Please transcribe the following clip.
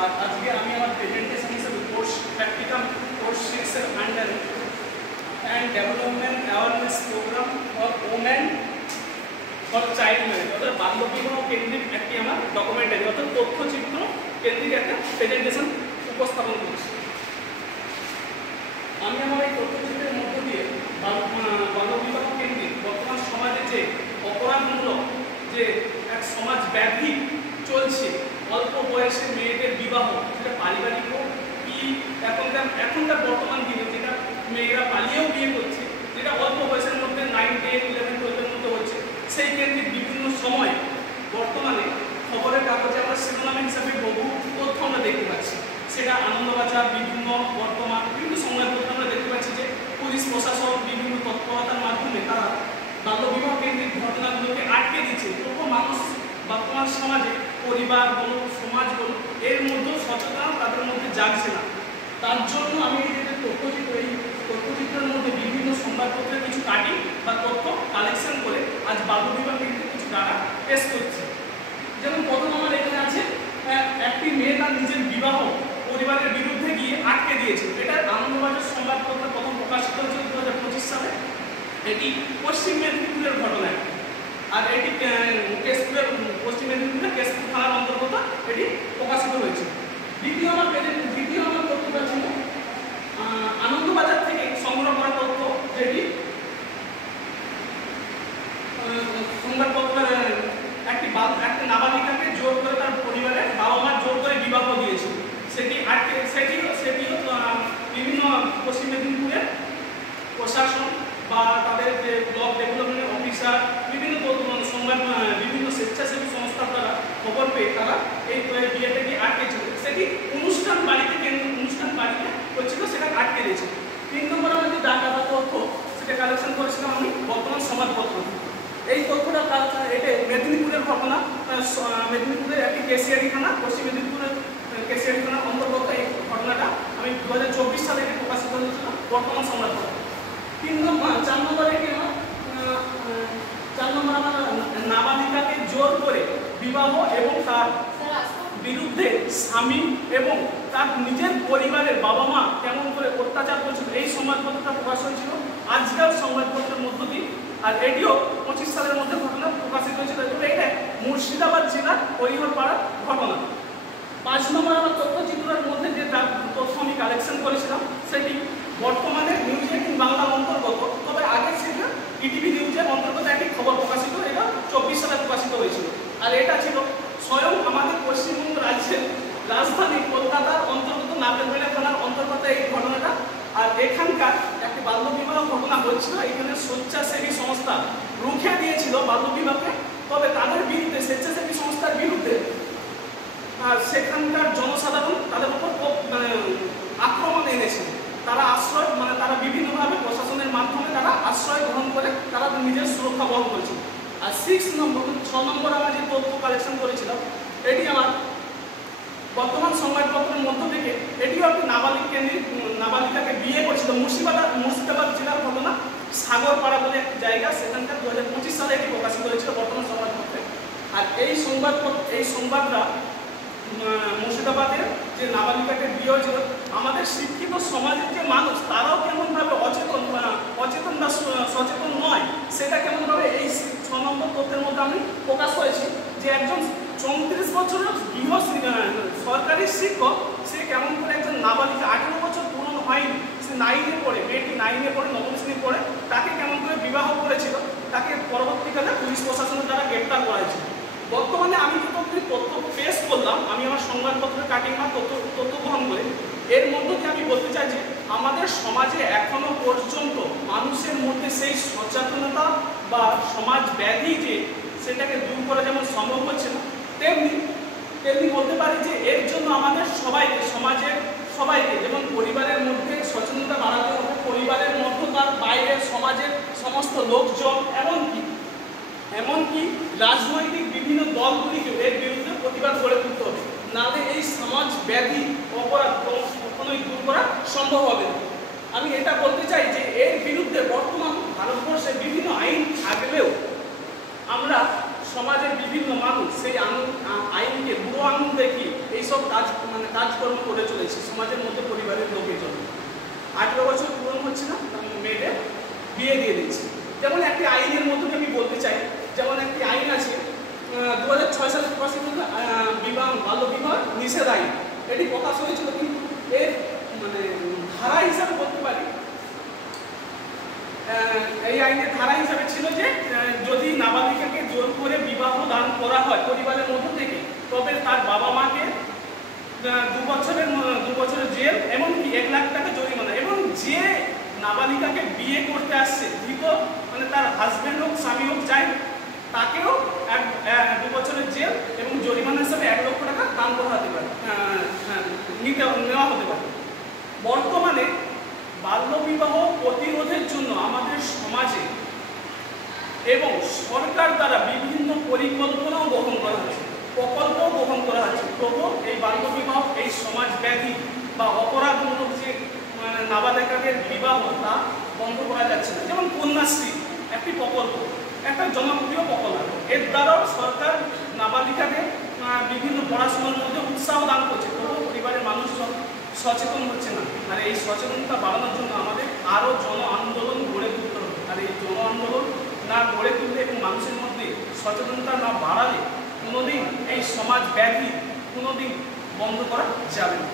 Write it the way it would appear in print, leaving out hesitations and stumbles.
আর আজকে আমি আমার প্রেজেন্টেশন হিসেবে কোর্স প্র্যাকটিক্যাল কোর্স 6 এর আন্ডারে and development awareness programme for women for child marriage অর্থাৎ বাল্য বিবাহ কেন্দ্রিক একটি আমার ডকুমেন্টারি অর্থাৎ তথ্যচিত্র কেন্দ্রিক একটা প্রেজেন্টেশন উপস্থাপন করছি। আমি আমার এই তথ্যচিত্রের মধ্য দিয়ে বাল্য বিবাহ কেন্দ্রিক বর্তমান সমাজে যে অপরাধমূলক যে এক সমাজ ব্যাধি চলছে, অল্প বয়সে মেয়েদের বিবাহ, সেটা পারিবারিক হোক কি এখনকার বর্তমান দিনে যেটা মেয়েরা পালিয়েও বিয়ে করছে, যেটা অল্প বয়সের মধ্যে 9, 10, 11, 12 মধ্যে হচ্ছে, সেই কেন্দ্রিক বিভিন্ন সময় বর্তমানে খবরের কাগজে আমরা শিরোনাম হিসাবে বহু তথ্য আমরা দেখতে পাচ্ছি। সেটা আনন্দবাজার, বিভিন্ন বর্তমান বিভিন্ন সংবাদপত্রে আমরা দেখতে পাচ্ছি যে পুলিশ প্রশাসন বিভিন্ন তৎপরতার মাধ্যমে তারা বাল্যবিবাহ কেন্দ্রিক ঘটনাগুলোকে আটকে দিচ্ছে। তবু মানুষ বর্তমান সমাজে পরিবার বলুন সমাজ বলুন এর মধ্যেও সচেতনতা তাদের মধ্যে জাগছে না। তার জন্য আমি এই যে তথ্যচিত্রের মধ্যে বিভিন্ন সংবাদপত্রের কিছু কাটি বা তথ্য কালেকশন করে আজ বাল্যবিবাহ কেন্দ্রিক কিছু ডাটা পেশ করছি। যেমন প্রথম আমার এখানে আছে একটি মেয়ে তার নিজের বিবাহ পরিবারের বিরুদ্ধে গিয়ে আটকে দিয়েছে। এটা আনন্দবাজার সংবাদপত্রে প্রথম প্রকাশিত হয়েছিল 2025 সালে। এটি পশ্চিম মেদিনীপুরের ঘটনা আর এটি পশ্চিম মেদিনীপুরের কেশপুর থানার অন্তর্গত এটি প্রকাশিত হয়েছে। দ্বিতীয় আমার তথ্যটা ছিল আনন্দবাজার থেকে সংগ্রহ করা তথ্য, যেটি সংবাদপত্রের একটি নাবালিকাকে জোর করে তার পরিবারের বাবা মা জোর করে বিবাহ দিয়েছিল। সেটিও বিভিন্ন পশ্চিম মেদিনীপুরের প্রশাসন বা তাদের যে ব্লক ডেভেলপমেন্ট অফিসার বিভিন্ন স্বেচ্ছাসেবী সংস্থার দ্বারা খবর পেয়ে তারা এই বিয়েটাকে আটকেছিল। সেটি অনুষ্ঠান বাড়িতে হচ্ছিল, সেটা আটকে দিয়েছে। 3 নম্বর আমার যে ডাটা বা তথ্য সেটা কালেকশন করেছিলাম আমি বর্তমান সংবাদপত্র। এই তথ্যটা এটা মেদিনীপুরের ঘটনা, মেদিনীপুরের একটি কেশিয়ারি থানা, পশ্চিম মেদিনীপুরের কেশিয়ারি থানার অন্তর্গত এই ঘটনাটা আমি 2024 সালে প্রকাশিত হয়েছিল বর্তমান সংবাদপত্র। 4 নম্বর আমার নাবালিকাকে জোর করে বিবাহ এবং তার বিরুদ্ধে স্বামী এবং তার নিজের পরিবারের বাবা মা কেমন করে অত্যাচার করছিল, এই সংবাদপত্রটা প্রকাশ হয়েছিল আজকাল সংবাদপত্রের মধ্য দিয়ে। আর এটিও 25 সালের মধ্যে ঘটনা প্রকাশিত হয়েছিল। এটা মুর্শিদাবাদ জেলার হরিহরপাড়ার ঘটনা। 5 নম্বর আমার তথ্যচিত্রের মধ্যে যে তথ্য আমি কালেকশন করেছিলাম সেটি বর্তমানে নিউজ 18 বাংলার অন্তর্গত, তবে আগে ছিল ইটিভি নিউজের অন্তর্গত একটি খবর প্রকাশিত, এটা 24 সালে প্রকাশিত হয়েছিল। আর এটা ছিল স্বয়ং আমাদের পশ্চিমবঙ্গ রাজ্যের রাজধানী কলকাতার অন্তর্গত নাগরবেলা থানার অন্তর্গত এই ঘটনাটা। আর এখানকার একটি বাল্যবিবাহ ঘটনা হচ্ছিল, এখানে স্বেচ্ছাসেবী সংস্থা রুখে দিয়েছিল বাল্যবিবাহকে, তবে তাদের বিরুদ্ধে স্বেচ্ছাসেবী সংস্থার বিরুদ্ধে আর সেখানকার জনসাধারণ তাদের উপর আক্রমণ এনেছিল। তারা তারা বিভিন্নভাবে প্রশাসনের মাধ্যমে তারা আশ্রয় গ্রহণ করে তারা নিজের সুরক্ষা বহন করেছিল। আর 6 নম্বর আমার যে তথ্য কালেকশন করেছিলাম এটি আমার বর্তমান সংবাদপত্রের মধ্য থেকে, এটিও একটি নাবালিকাকে বিয়ে করেছিল। মুর্শিদাবাদ জেলার ঘটনা, সাগরপাড়া বলে একটি জায়গা, সেখানকার 2025 সালে এটি প্রকাশিত হয়েছিল বর্তমান সংবাদপত্রে। আর এই সংবাদটা মুর্শিদাবাদের যে নাবালিকাকে বিয়ে হয়েছিল, আমাদের শিক্ষিত সমাজের যে মানুষ তারাও কেমনভাবে অচেতন বা সচেতন নয়, সেটা কেমনভাবে এই 6 নম্বর তথ্যের মধ্যে আমি প্রকাশ করেছি যে একজন 34 বছরের সরকারি শিক্ষক সে কেমন করে একজন নাবালিকা 18 বছর পূরণ হয়নি, সে 9-এ পড়ে, মেয়েটি 9-এ পড়ে, 9ম শ্রেণী পড়ে, তাকে কেমন করে বিবাহ করেছিল, তাকে পরবর্তীকালে পুলিশ প্রশাসনের দ্বারা গ্রেপ্তার করা হয়েছিল। বর্তমানে আমি যে তথ্য পেশ করলাম, আমি আমার সংবাদপত্রের কাটিং বা তথ্য গ্রহণ করে এর মধ্য দিয়ে আমি বলতে চাই যে আমাদের সমাজে এখনো পর্যন্ত মানুষের মধ্যে সেই সচেতনতা বা সমাজ ব্যাধি যে সেটাকে দূর করা যেমন সম্ভব হচ্ছে না, তেমনি বলতে পারি যে এর জন্য আমাদের সমাজের সবাইকে যেমন পরিবারের মধ্যে সচেতনতা বাড়াতে হবে, পরিবারের মধ্যকার বাইরের সমাজের সমস্ত লোকজন এমনকি রাজনৈতিক বিভিন্ন দলগুলিকে এর বিরুদ্ধে প্রতিবাদ গড়ে তুলতে হবে, নাহলে এই সমাজ ব্যাধি অপরাধ কখনোই দূর করা সম্ভব হবে না। আমি এটা বলতে চাই যে এর বিরুদ্ধে বর্তমান ভারতবর্ষে বিভিন্ন আইন থাকলেও আমরা সমাজের বিভিন্ন মানুষ সেই আইনকে বুড়ো আঙুল দেখিয়ে এইসব কাজকর্ম করে চলেছে সমাজের মধ্যে পরিবারের লোকের জন্য। 18 বছর পূরণ হচ্ছে না, মেয়েদের বিয়ে দিয়ে দিচ্ছে। যেমন একটি আইনের মধ্যে আমি বলতে চাই, যেমন একটি আইন আছে 2006 সালে প্রকাশিত বাল্য বিবাহ নিষেধ আইন। এটি প্রকাশ হয়েছিল, কিন্তু এর ধারা হিসাবে বলতে পারি, এই আইনের ধারা হিসাবে ছিল যে যদি নাবালিকাকে জোর করে বিবাহ দান করা হয় পরিবারের মধ্য থেকে, তবে তার বাবা মাকে 2 বছরের জেল, এমনকি 1 লাখ টাকা জরিমানা, এবং যে নাবালিকাকে বিয়ে করতে আসছে ধৃত তার হাজব্যান্ড হোক স্বামী হোক যাই, তাকেও 2 বছরের জেল এবং জরিমানা হিসাবে 1 লক্ষ টাকা দান করা হতে পারে, নেওয়া হতে পারে। বর্তমানে বাল্যবিবাহ প্রতিরোধের জন্য আমাদের সমাজে এবং সরকার দ্বারা বিভিন্ন পরিকল্পনাও গ্রহণ করা হচ্ছে, প্রকল্পও গ্রহণ করা হচ্ছে। তবুও এই বাল্যবিবাহ, এই সমাজ ব্যাধি বা অপরাধমূলক যে নাবালিকাদের বিবাহ, তা বন্ধ করা যাচ্ছে না। যেমন কন্যাশ্রী একটি প্রকল্প, একটা জনপ্রিয় প্রকল্প, এর দ্বারাও সরকার নাবালিকাদের বিভিন্ন পড়াশোনার মধ্যে উৎসাহ দান করছে। তবুও পরিবারের মানুষজন সচেতন হচ্ছে না। আর এই সচেতনতা বাড়ানোর জন্য আমাদের আরও জন আন্দোলন গড়ে তুলতে হবে। আর এই জন আন্দোলন না গড়ে তুললে এবং মানুষের মধ্যে সচেতনতা না বাড়ালে কোনোদিন এই সমাজ ব্যাধি কোনোদিন বন্ধ করা যাবে না।